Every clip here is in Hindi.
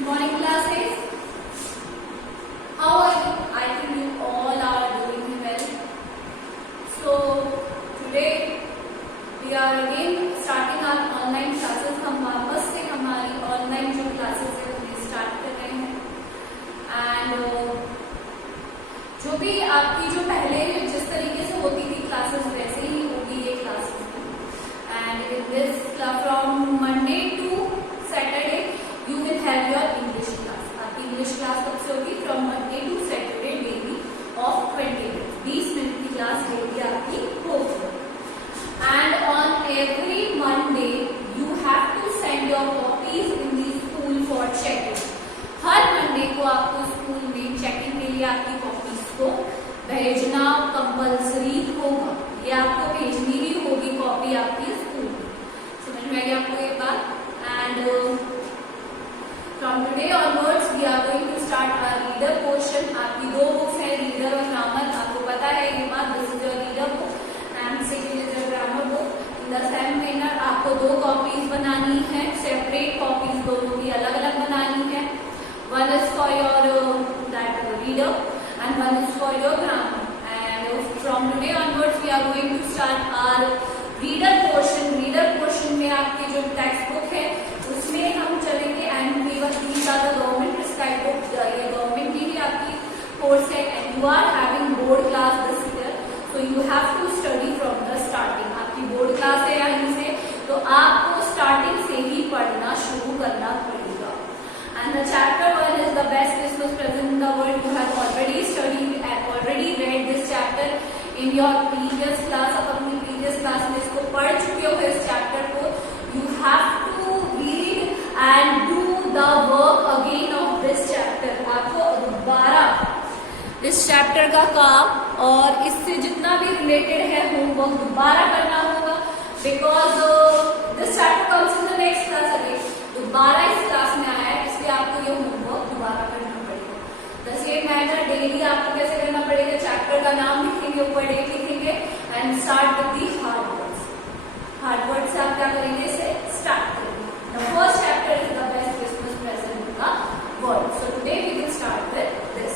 Good morning, classes. How are you? I think you all are doing well. So today we are again starting our online classes. हम वापस से हमारी online जो classes है उन्हें start कर रहे हैं. And जो भी आपकी जो पहले जिस तरीके से होती थी classes वैसे ही होगी ये classes. And in this from Monday to Saturday you will have your English class. आपकी English class कब से होगी? From Monday to Saturday daily of 20 minutes. 20 minute की क्लास डेली आपकी होगी. And on every Monday you have to send your copies in the school for checking. Her Monday को आपको स्कूल में चेकिंग के लिए आपकी कॉपीज को भेजना कंपल्सरी होगा. ये आपको भेजनी ही होगी कॉपी आपकी स्कूल में. समझ में आ गया आपको ये बात? And from today onwards we are going to start our reader portion. आपकी दो बुक्स हैं, रीडर और ग्रामर. आपको पता है ये बात. This is your reader book and second is your grammar book. In the same manner आपको दो कॉपीज बनानी है, सेपरेट कॉपीज दोनों की अलग अलग बनानी है. One is for your that reader and one is for your grammar. And from today onwards we are going to start our reader portion. Reader portion में आपकी जो टेक्स्ट बुक है उसमें हम चलेंगे. And these are the government prescribed books. ये गवर्नमेंट की ही आपकी कोर्स है. And you are having board class this year, so you have to study from the starting. आपकी बोर्ड क्लास है यहीं से, तो आपको स्टार्टिंग से ही पढ़ना शुरू करना पड़ेगा. And the chapter 1 is the best Christmas present in the world. You have already studied and already read this chapter in your previous class. आप अपनी प्रीवियस क्लास में इसको पढ़ चुके हो इस चैप्टर को. You have to read and do the work again of this chapter. आपको दोबारा इस चैप्टर का काम और इससे जितना भी रिलेटेड है होमवर्क दोबारा करना होगा. Because this chapter comes in the next class again. दोबारा इस क्लास में आया है इसलिए आपको ये होमवर्क दोबारा करना पड़ेगा. द सेम मैनर डेली आपको कैसे करना पड़ेगा? चैप्टर का नाम लिखेंगे, ऊपर डेट लिखेंगे and start with the hard words. Hard word से आप क्या करेंगे? इसे स्टार्ट करेंगे. The first chapter is the best word. So today we will start with this.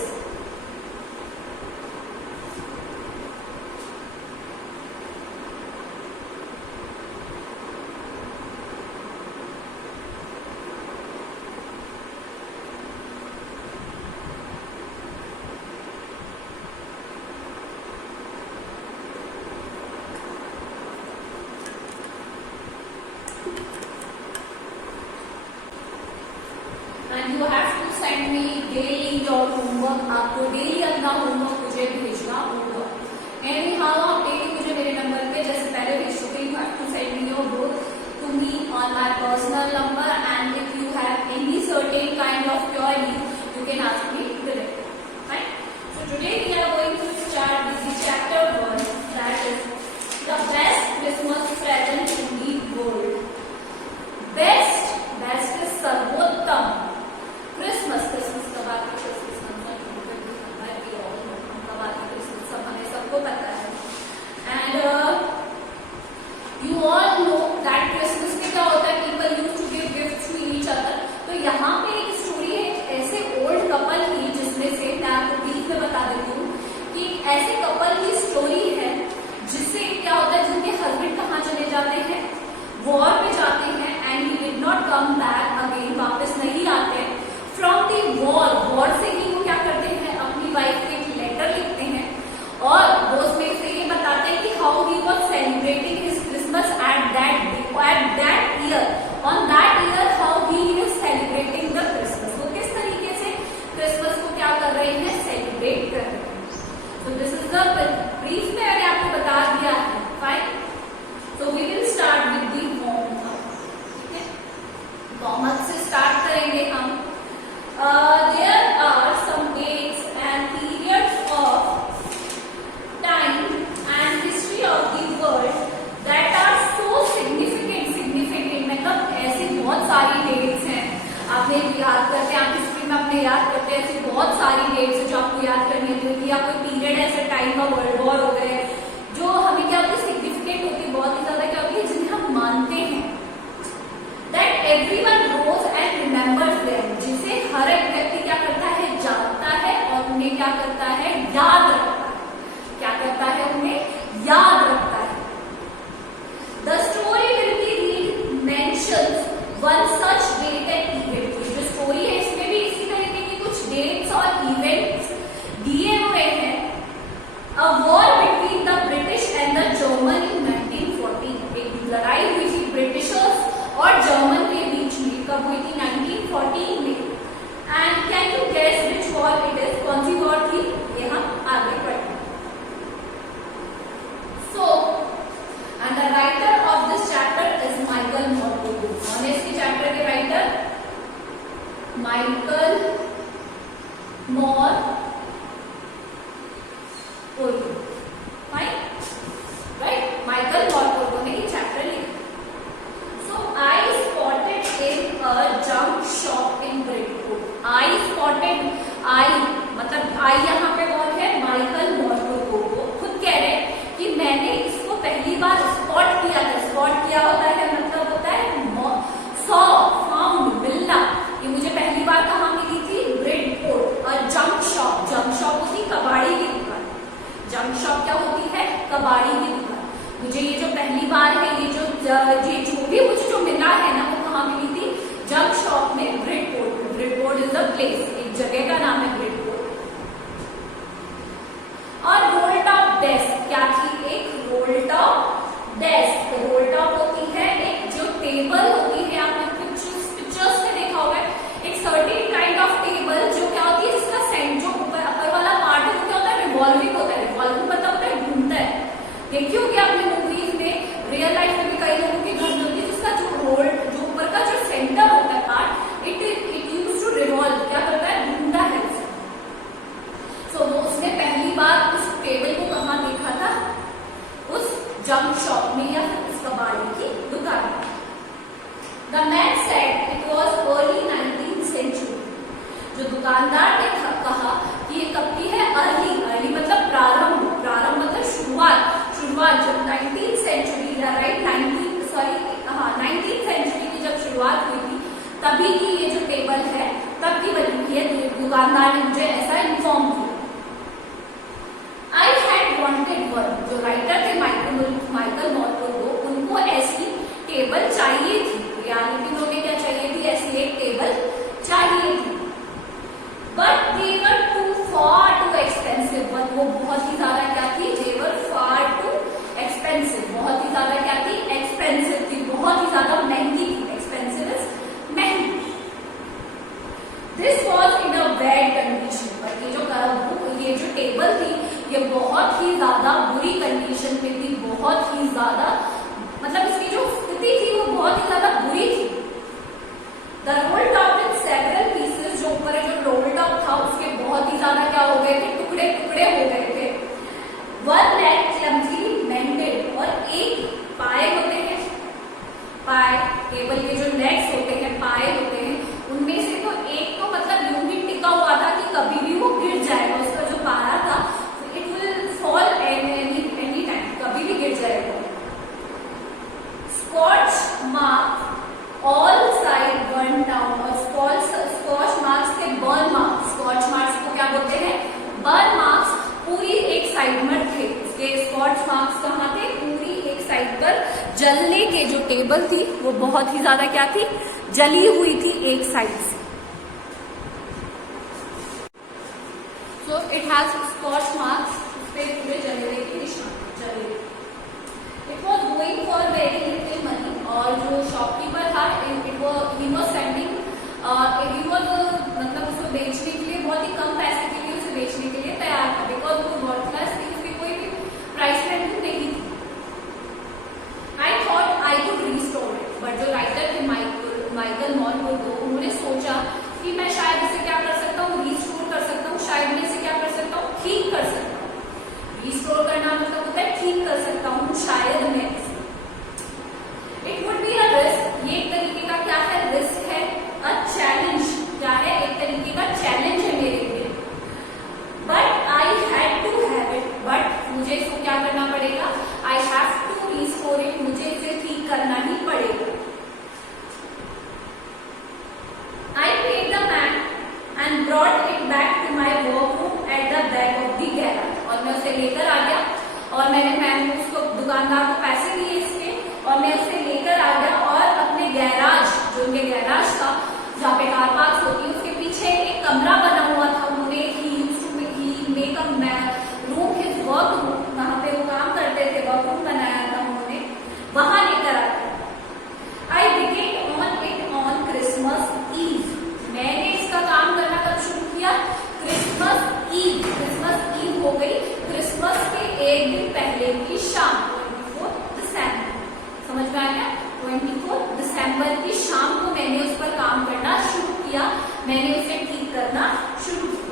And you have to send me daily your homework. आपको डेली अपना होमवर्क मुझे भेजना होगा. एनी हाउ आप डेली मुझे मेरे नंबर पे जैसे पहले भेज चुके, you have to send me your book to me on my personal number. And if you have any certain kind of query you can ask me directly. Right? So today we are going to start with the chapter 1 that is the best Christmas present in the world. Best is सर्वोत्तम. क्रिसमस कब आती है? कब आती क्रिसमस सब हमें सबको पता है. And you all know that Christmas में क्या होता है? People used to give gifts to each other. तो यहाँ पे एक स्टोरी है ऐसे ओल्ड कपल की, जिसमें से मैं आपको ब्रीफ में बता देती हूँ कि ऐसे कपल की स्टोरी है जिससे क्या होता है, जिनके हस्बैंड कहाँ चले जाते हैं? वॉर पे जाते हैं. And he did not come back again. वापस नहीं आते हैं फ्रॉम दी वॉर से ही वो क्या करते हैं? अपनी वाइफ को एक लेटर लिखते हैं और वो उसमें से ये बताते हैं कि how he was celebrating his Christmas at that year. On that year how he is celebrating the Christmas. वो किस तरीके से क्रिसमस को क्या कर रहे हैं? सेलिब्रेट कर रहे हैं. So this is the brief में मैंने आपको बता दिया है. Fine. So we will start with the homework. ठीक है, होमवर्क से स्टार्ट करेंगे हम. There are some dates and periods of time and history of the world that are so significant. मतलब ऐसी बहुत सारी dates हैं. आपने याद करते हैं, आप हिस्ट्री में अपने याद करते हैं. ऐसी बहुत सारी dates हैं जो आपको याद करनी है. या कोई पीरियड ऐसे टाइम का वर्ल्ड वॉर हो गए जो हमें क्या होती है? सिग्निफिकेंट होती है, बहुत ही ज्यादा क्या होती है, जिन्हें हम मानते हैं. That everyone knows and remembers them. जिसे हर एक व्यक्ति क्या करता है, जानता है और उन्हें क्या करता है, याद रखता है। क्या करता है, उन्हें याद रखता है। The story will be read mentions one such date and event. ये जो स्टोरी है इसमें भी इसी तरीके की कुछ डेट्स और इवेंट्स दिए हुए हैं। A war between the British and the German in 1914. एक लड़ाई हुई थी ब्रिटिशर्स और जर्मन के बीच में। कब हुई थी, 1914 में। And can you guess which war it is? कौन सी वॉर थी, ये हम आगे पढ़ेंगे। So, and the writer of this chapter is Michael Morpurgo. कौन है इसके चैप्टर के writer, Michael Morpurgo. Fine, right, Michael Morpurgo ने ये चैप्टर लिखा। So I spotted in a junk shop in Bridgeport. I spotted, I मतलब I यहाँ पे कौन है, माइकल मोरपोर्गो। खुद कह रहे हैं कि मैंने इसको पहली बार स्पॉट किया था। स्पॉट किया होता है मतलब होता है सॉ, फाउंड, मिलना। ये मुझे पहली बार कहाँ मिली थी, ब्रिडपोर्ट। और जंक शॉप, जंक शॉप होती कबाड़ी की दुकान। जंक शॉप क्या होती है, कबाड़ी की दुकान। मुझे ये जो पहली बार है, ये जो भी मुझे जो मिला है ना, वो कहाँ मिली थी, जंक शॉप में, Bridport. Bridport is a place, एक जगह का नाम है ब्रिडपोर्ट। और रोल टॉप डेस्क क्या थी, एक role top desk. Role top होती है एक जो टेबल होती है, आपने पिक्चर्स में देखा होगा, एक सर्टेन काइंड ऑफ टेबल जो क्या होती है, जिसका सेंटर जो ऊपर वाला पार्ट है वो क्या होता है, रिवॉल्विंग होता है। रिवॉल्विंग मतलब होता है घूमता है। देखिए होगी आपने मूवीज में, रियल लाइफ में भी कई लोगों के घर में होती है, जिसका जो ऊपर का जो सेंटर होता है part, it used to revolve. क्या करता है, घूमता है। सो वो उसने पहली बार उस टेबल को कहाँ देखा था, उस जंक शॉप में या फिर उस कबाड़ी की दुकान में। The man said it was early 19th century. जो दुकानदार ने कहा कि ये कब की है, अर्ली। अर्ली मतलब प्रारंभ, प्रारंभ मतलब शुरुआत। शुरुआत जब 19th सेंचुरी या राइट 19th सेंचुरी की जब शुरुआत हुई थी, तभी की ये जो टेबल है तब की बनी हुई है। दुकानदार ने मुझे ऐसा इन्फॉर्म किया। I had wanted one. जो राइटर थे माइकल मोरपोर्गो, उनको ऐसी टेबल चाहिए थी। यानी कि उन्हें क्या चाहिए थी, ऐसी एक टेबल चाहिए थी। But they were far too expensive. But वो बहुत ही ज्यादा क्या थी, they were far too expensive. बहुत ही ज्यादा क्या थी, expensive थी, बहुत ही ज्यादा महंगी थी। Expensive is महंगी। This was in a bad condition. पर ये जो टेबल थी, ये बहुत ही ज्यादा बुरी कंडीशन में थी। बहुत ही ज्यादा मतलब इसकी जो स्थिति थी वो बहुत ही ज्यादा बुरी थी। The roll top in several pieces, जो ऊपर जो रोल टॉप था उसके बहुत ही ज्यादा क्या हो गए थे, टुकड़े टुकड़े हो गए थे। One leg clumsily mended, और एक पाए होते हैं, पाए टेबल के जो लेग्स होते हैं, पाए होते हैं, उनमें से तो एक तो मतलब यूं ही टिका हुआ था कि कभी भी वो गिर जाएगा। उसका जो पाया था it will fall any time, कभी भी गिर जाएगा। Scorch mark all side burn down, और स्कॉच मार्क्स के बर्न मार्क्स, स्कॉच मार्क्स को क्या बोलते हैं, बर्न मार्क्स पूरी एक साइड में थे। इसके स्कॉच मार्क्स कहाँ थे, पूरी एक साइड पर जलने के जो टेबल थी वो बहुत ही ज्यादा क्या थी, जली हुई थी एक साइड से। So it has scorch marks, उस पे पूरे जलने के निशान जले। It was going for very little money, और जो शॉपकीपर था ही वॉज सेंडिंग, मतलब उसको बेचने के लिए बहुत ही कम पैसे के लिए उसे बेचने के लिए तैयार था। बिकॉज वो वर्थलेस थी, उसकी कोई भी प्राइस वैल्यू नहीं थी। I thought I could restore it, but जो राइटर थे माइकल मोरपोर्गो, उन्होंने सोचा कि मैं शायद इसे क्या कर सकता हूँ, रिस्टोर कर सकता हूँ, शायद मैं इसे क्या कर सकता हूँ, ठीक कर सकता हूँ। रिस्टोर करना मतलब होता है ठीक कर सकता हूँ, शायद मैं। It would be a risk, ये एक तरीके का क्या लेकर आ गया और मैंने उसको दुकानदार को पैसे दिए इसके और मैं उसे लेकर आ गया और अपने गैराज, जो उनके गैराज था जहाँ पे कार पार्क होती है, उसके पीछे एक कमरा बना हुआ था। उन्होंने make a room, his work room, वहाँ पे वो काम करते थे, वर्क रूम बनाया था उन्होंने, वहां लेकर आ गया। I began on it on Christmas Eve. मैंने इसका काम करना कब शुरू किया? Christmas ewe. क्रिसमस ईव हो गई क्रिसमस के एक दिन पहले की शाम, 24 दिसंबर। समझ में आ गया? 24 दिसंबर की शाम को मैंने उस पर काम करना शुरू किया, मैंने उसे ठीक करना शुरू किया।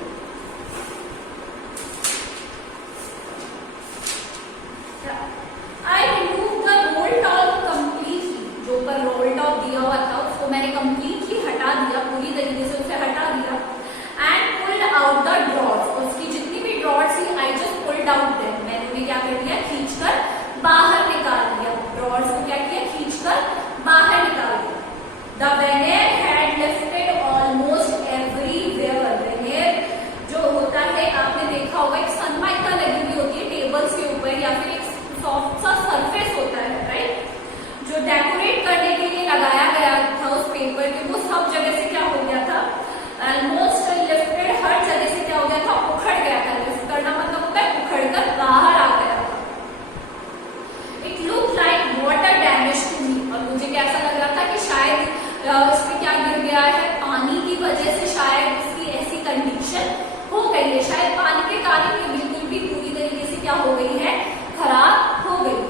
I removed the roll top completely। जो ऊपर रोल टॉप दिया हुआ था उसको मैंने completely हटा दिया, पूरी तरीके से उसे हटा दिया। And pulled out the drawers। उसकी जितनी भी drawers थी, I just pulled out them। मैंने उन्हें क्या कर दिया? खींचकर बाहर निकाल दिया। drawers को क्या किया? खींचकर बाहर निकाल दिया। The veneer had lifted almost everywhere। veneer जो होता है, आपने देखा होगा, एक सनमाइका लगी हुई होती है टेबल्स के ऊपर या फिर एक सॉफ्ट सा सरफेस होता है, राइट, जो डेकोरेट करने के लिए लगाया गया था उस पेपर के, वो सब जगह से क्या हो गया था? ऑलमोस्ट लिफ्टेड, हर जगह से क्या हो गया था? उखड़ गया था। लिफ्ट करना मतलब होता है उखड़ कर बाहर आ गया था। It look like water damage to me. और मुझे कैसा लग रहा था कि शायद उसमें क्या गिर गया है, पानी की वजह से शायद उसकी ऐसी कंडीशन हो गई है, शायद पानी के कारण ये बिल्कुल भी पूरी तरीके से क्या हो गई है? खराब हो गई।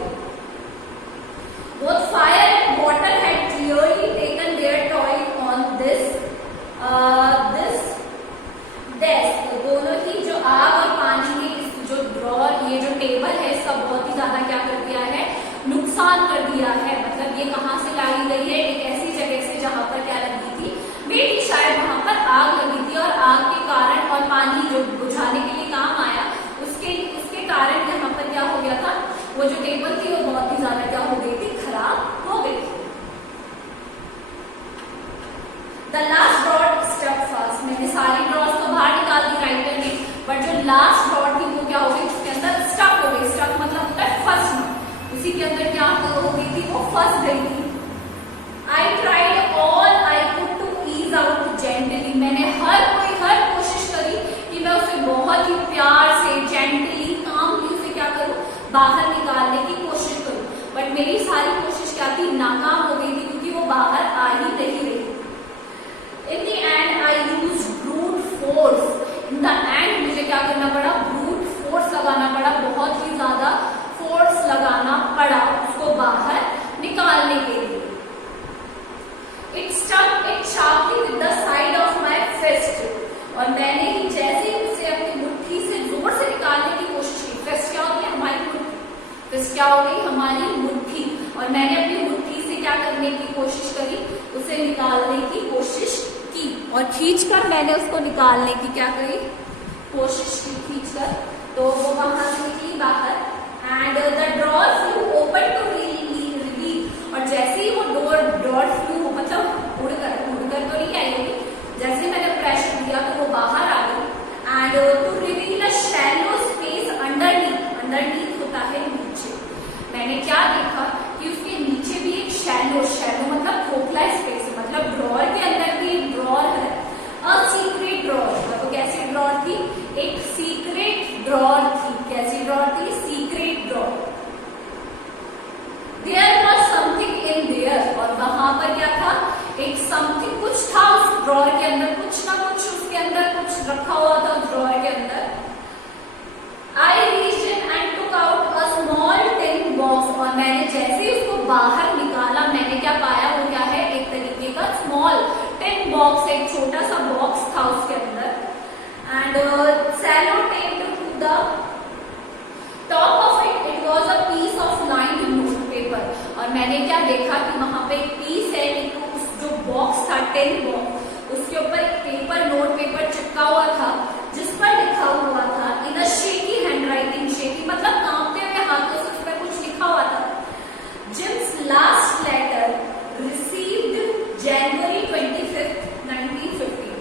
Both fire and water had clearly taken their toll on this desk। दोनों ही, जो आग और पानी के इस जो ड्रॉर, ये जो टेबल है, इसका बहुत ही ज्यादा क्या कर दिया है? नुकसान कर दिया है। मतलब ये कहाँ से लाई गई है? एक ऐसी जगह से जहां पर क्या लगी थी? मेरी शायद वहां पर आग लगी थी और आग के कारण और पानी जो बुझाने के लिए काम आया उसके कारण यहाँ पर क्या हो गया था? वो जो टेबल थी वो बहुत ही ज्यादा क्या हो गई थी? खराब हो गई थी। The last drawer stuck fast। मैंने सारी ड्रॉर्स तो बाहर निकाल दी राइटर ने, बट जो लास्ट ड्रॉर थी वो क्या हो गई? उसके अंदर स्टक हो गई। स्टक मतलब होता है फंसना। उसी के अंदर क्या हो गई थी? वो फंस गई थी। I tried all I could to ease out gently। मैंने हर कोशिश करी कि मैं उसे बहुत ही प्यार से, जेंटली, कामली उसे क्या करूं? बाहर निकालने की कोशिश करूं। बट मेरी सारी कोशिश क्या थी? नाकाम हो गई थी, क्योंकि वो बाहर आ ही नहीं रही। In the end I used brute force। In the end मुझे क्या करना पड़ा? brute force लगाना पड़ा, बहुत ही ज्यादा फोर्स लगाना पड़ा उसको बाहर निकालने के लिए। It stuck it sharply with the side of my fist। और मैंने ही जैसे ही उसे अपनी मुट्ठी से जोर से निकालने की कोशिश की। फेस्ट क्या होती है? हमारी मुट्ठी। फेस्ट क्या हो गई? हमारी मुट्ठी। और मैंने अपनी मुट्ठी से क्या करने की कोशिश करी? उसे निकालने की कोशिश की और खींचकर मैंने उसको निकालने की क्या करी? कोशिश की खींचकर। तो वो वहां से निकली बाहर। And the drawer flew open to reveal. और जैसे ही वो ड्रॉर फ्लू मतलब उड़कर तो नहीं आई होगी, जैसे मैंने प्रेशर दिया तो वो बाहर आ गई। And to reveal a shallow space underneath होता है नीचे। मैंने क्या देखा कि उसके नीचे भी एक शैलो मतलब खोखला स्पेस है, मतलब ड्रॉर के अंदर भी एक ड्रॉर है, अ सीक्रेट ड्रॉर। तो कैसी ड्रॉर थी? एक सीक्रेट ड्रॉर थी। कैसी ड्रॉर थी? Secret drawer. There was something in there। और वहां पर क्या था? एक समथिंग, कुछ था उस ड्रॉर के अंदर, कुछ ना कुछ उसके अंदर कुछ रखा हुआ था उस ड्रॉर के अंदर। I reached in and took out a small tin box। और मैंने जैसे ही उसको बाहर निकाला, मैंने क्या पाया? वो क्या है? एक तरीके का स्मॉल टिन बॉक्स, एक छोटा सा बॉक्स था उसके अंदर। And sellotaped to the top of it was a piece of lined note paper. और मैंने क्या देखा कि वहां पे एक पीस है, एक जो बॉक्स था, टिन बॉक्स, उसके ऊपर एक पेपर, नोट पेपर चिपका हुआ था, जिस पर लिखा हुआ था इन अ शेकी हैंडराइटिंग। शेकी मतलब कांपते हुए हाथों से उस पर कुछ लिखा हुआ था। Jim's last letter received January 25, 1950।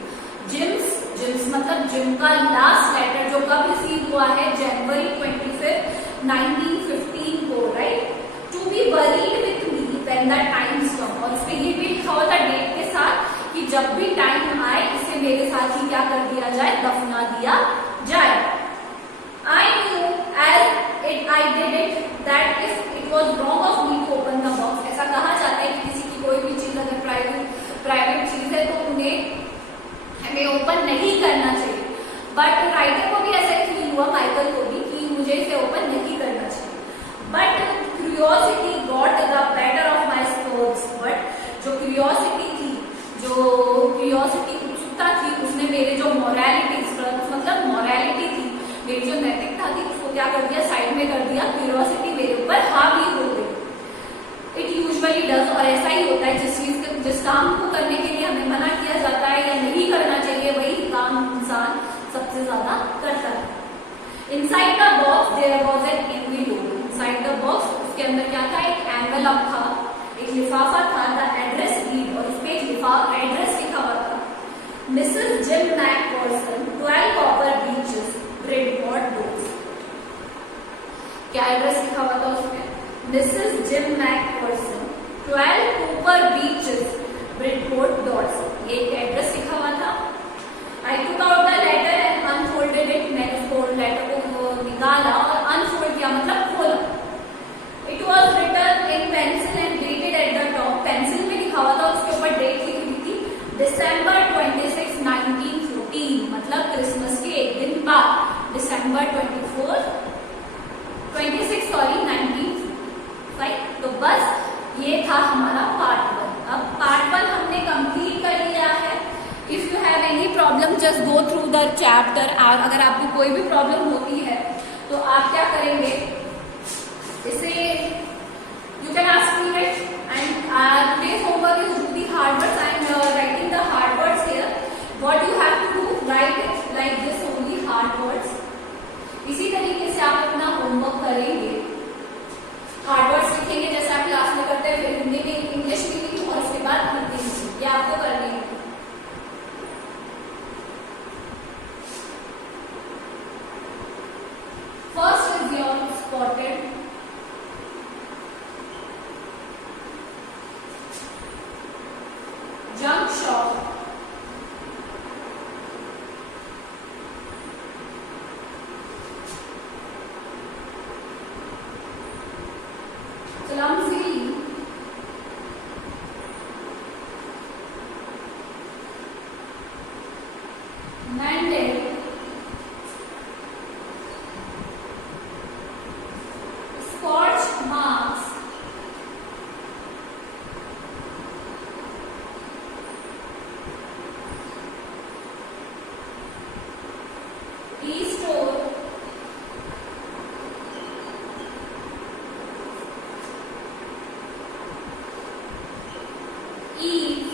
Jim's मतलब जिम का लास्ट लेटर जो कब रिसीव हुआ है? जनवरी 25 1915 को, right, to be buried with me when the times come. और उसमें ये भी लिखा हुआ था डेट के साथ कि जब भी टाइम आए इसे मेरे साथ ही क्या कर दिया जाए, दफना दिया जाए। I knew as I did it that if it was wrong of me to open the box। ऐसा कहा जाता है कि किसी की कोई भी चीज अगर प्राइवेट चीज है तो उन्हें हमें ओपन नहीं करना चाहिए। बट राइटर को भी ऐसा ही फील हुआ, माइकल को भी, कि मुझे इसे ओपन नहीं करना चाहिए। But curiosity got the better of my sports. But जो क्यूरियोसिटी थी, उत्सुकता थी, उसने मेरे जो मोरालिटी, मतलब मोरालिटी थी, मेरी जो नैतिकता थी, उसको क्या कर दिया, साइड में कर दिया। क्यूरियोसिटी मेरे ऊपर हावी हो गई। It usually does. और ऐसा ही होता है, जिस काम को करने के लिए हमें मना किया जाता है या नहीं करना चाहिए, वही काम इंसान सबसे ज्यादा करता है। Inside the box there was an envelope. Inside the box, उसके अंदर क्या था, एक एनवेलप था, एक लिफाफा था। द एड्रेस रीड, और उस पे एड्रेस लिखा हुआ था, Mrs Jim McPherson, 12 Copper Beeches, Bridport Dorset. क्या एड्रेस लिखा हुआ था उसमें, Mrs Jim McPherson, 12 Copper Beeches, Bridport Dorset. ये एक एड्रेस लिखा हुआ था। I took out the letter and unfolded it। मैंने उस लेटर को निकाला और अनफोल्ड किया, मतलब खोला। It was written in pencil and dated at the top। Pencil में लिखा हुआ था, उसके ऊपर डेट लिखी हुई थी, December 26, 1914, मतलब क्रिसमस के एक दिन बाद, December 26, 1905। तो बस ये था हमारा पार्ट 1। अब पार्ट 1 हमने कंप्लीट कर लिया है। If you have any problem just go through the chapter. अगर आपको कोई भी प्रॉब्लम होती है तो आप क्या करेंगे, इसे you can ask me, right. And today's homework is do the hard words and writing the hard words here. What you have to do, write it like this only, hard words. इसी तरीके से आप अपना होमवर्क करेंगे, हार्ड वर्ड्स लिखेंगे जैसे आप क्लास में करते हैं, फिर हिंदी में, इंग्लिश में लिखेंगे और उसके बाद हिंदी में। ये आपको करनी है। First is your spotted junk shop, clumsily mended scorch marks restore ease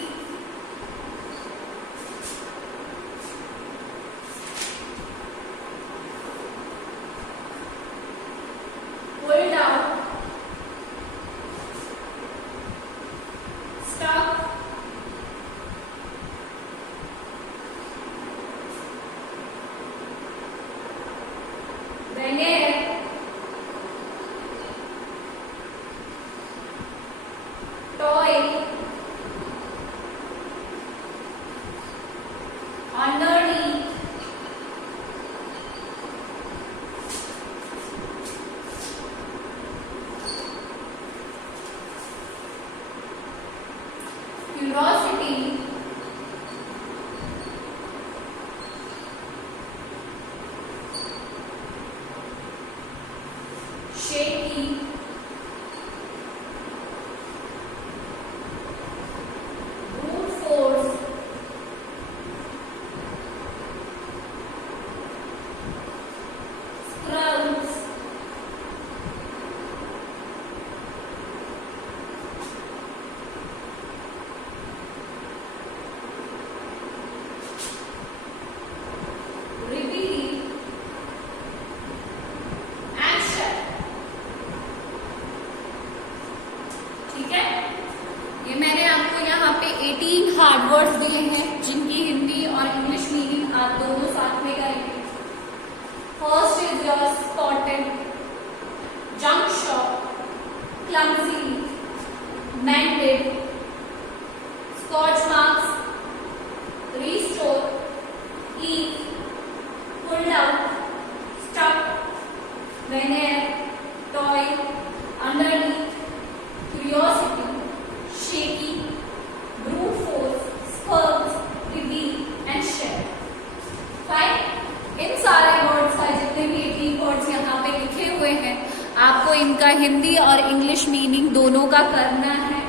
उसका हिंदी और इंग्लिश मीनिंग दोनों का करना है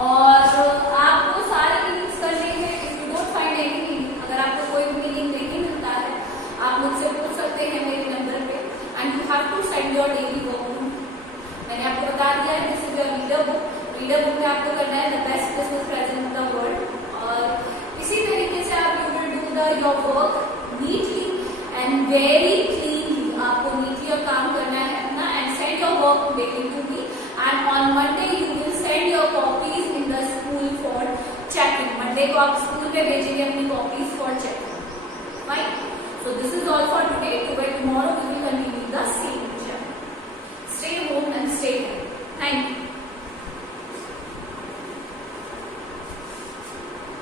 और आपको सारे मीनिंग्स करने हैं। If you don't find any meaning, अगर आपको कोई मीनिंग नहीं मिलता है आप मुझसे पूछ सकते हैं मेरे नंबर पे and you have to send your daily work. मैंने आपको बता दिया है this is your reader book. Reader book में आपको करना है the best business present in the world और इसी तरीके से आप you will do the your work neatly and very cleanly. आपको नीटली और काम करना है अपना and send your work waiting to me and on Monday you will send your copies in the school for checking. Monday को आप स्कूल में भेजेंगे अपनी copies for checking. Fine, so this is all for today. Tomorrow we will continue the same.